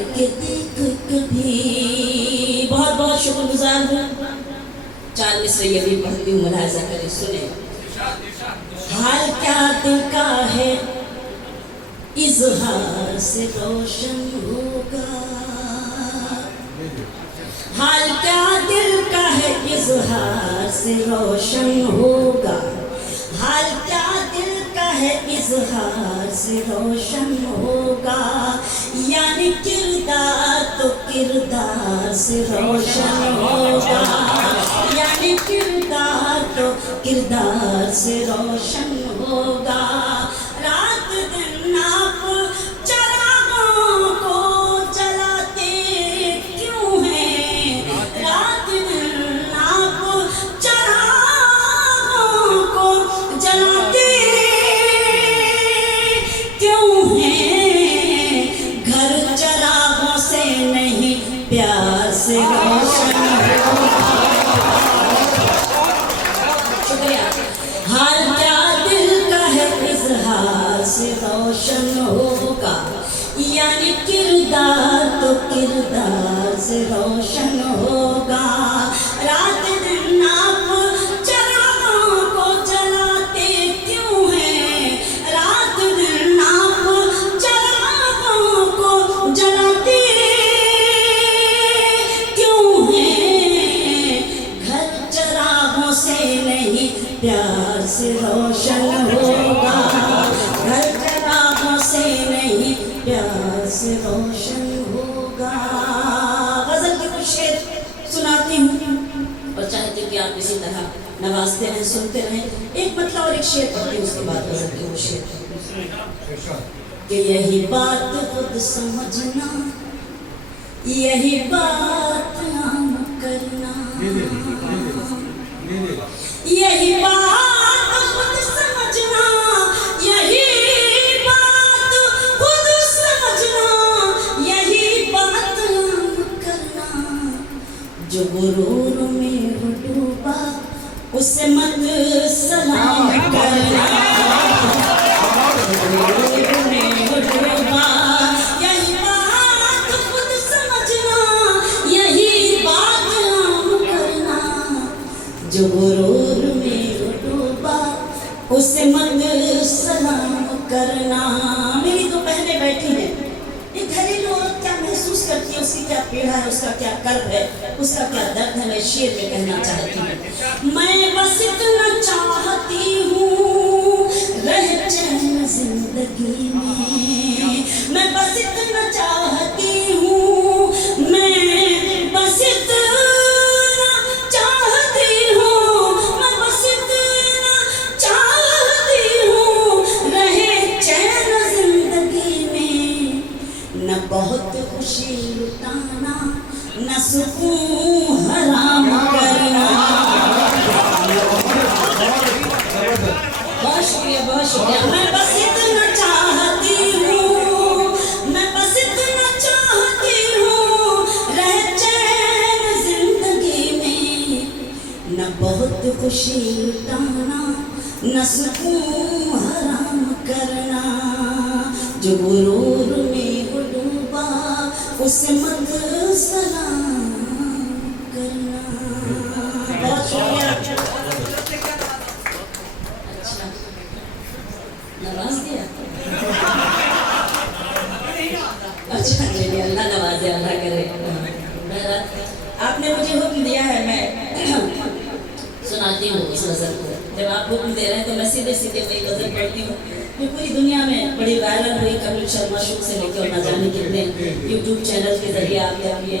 करके देख कभी। बहुत बहुत शुक्रगुजार हूँ। 4 मिसरे ये भी पढ़ती हूँ, मुलाजा करें, सुने। हाल क्या दिल का है इज़हार से रोशन होगा, हाल क्या दिल का है इज़हार से रोशन होगा, हाल क्या दिल का है इज़हार से रोशन होगा, यानी किरदार तो किरदार से रोशन होगा, यानी किरदार तो किरदार से रोशन होगा। रात दिन आप चरागों को जलाते क्यों हैं, रात दिन आप चरागों को जलाते क्यों हैं, घर चरागों से नहीं प्यार से रोशन होगा। शुक्रिया। हाल क्या दिल का है इज़हार से रोशन होगा, यानी किरदार तो किरदार से रोशन होगा। रात दिन आप चरागों को जलाते क्यों हैं, रात दिन आप चरागों को जलाते क्यों हैं, घर चरागों से नहीं प्यार से रोशन होगा, घर चरागों से नहीं प्यार से रोशन होगा। गजल के कुछ शेर सुनाती हूँ और चाहती हूँ कि आप इसी तरह नवाजते रहें, सुनते रहें। एक मतलब और एक शेर पढ़ती हूँ, उसके बाद गजल के वो शेर कि यही बात खुद समझना, यही बात आम करना, यही बात खुद समझना, यही बात खुद समझना, यही बात आम करना, जो गुरूर में हो डूबा उसे मत सलाम करना, गुरूर में हो डूबा, यही बात खुद समझना, यही बात आम करना, जो गुरूर में हो डूबा उसे मत सलाम करना। मेरी दो बहनें बैठी हैं, एक घरेलू औरत क्या महसूस करती है, उसकी क्या पीड़ा है, उसका क्या कर्ब है, उसका क्या दर्द है, मैं शेर में कहना चाहती हूँ। मैं बस इतना चाहती हूँ रह चैन जिंदगी में, मैं बस इतना चाहती हूँ, मैं बस इतना चाहती हूँ, मैं बस इतना चाहती हूँ रहे चैन जिंदगी में, न बहुत खुशी लुटाना, न सुकून हराम करना। बहुत शुक्रिया, बहुत शुक्रिया। मैं बस इतना चाहती हूँ, मैं बस इतना चाहती हूँ रह चैन जिंदगी में, न बहुत खुशी लुटाना, न सुकून हराम करना, जो गुरूर में हो डूबा उसे मत सलाम करना। बहुत शुक्रिया। अच्छा, नवाज दिया। अच्छा चलिए, अल्लाह नवाजे, अल्लाह करे। आपने मुझे हुक्म दिया है, मैं सुनाती हूँ इस गज़ल को। जब आप हुक्म दे रहे हैं तो मैं सीधे सीधे वही गज़ल पढ़ती हूँ जो पूरी दुनिया में बड़ी वायरल हुई। कपिल शर्मा शो से लेकर और न जाने कितने यूट्यूब चैनल के जरिए आप ये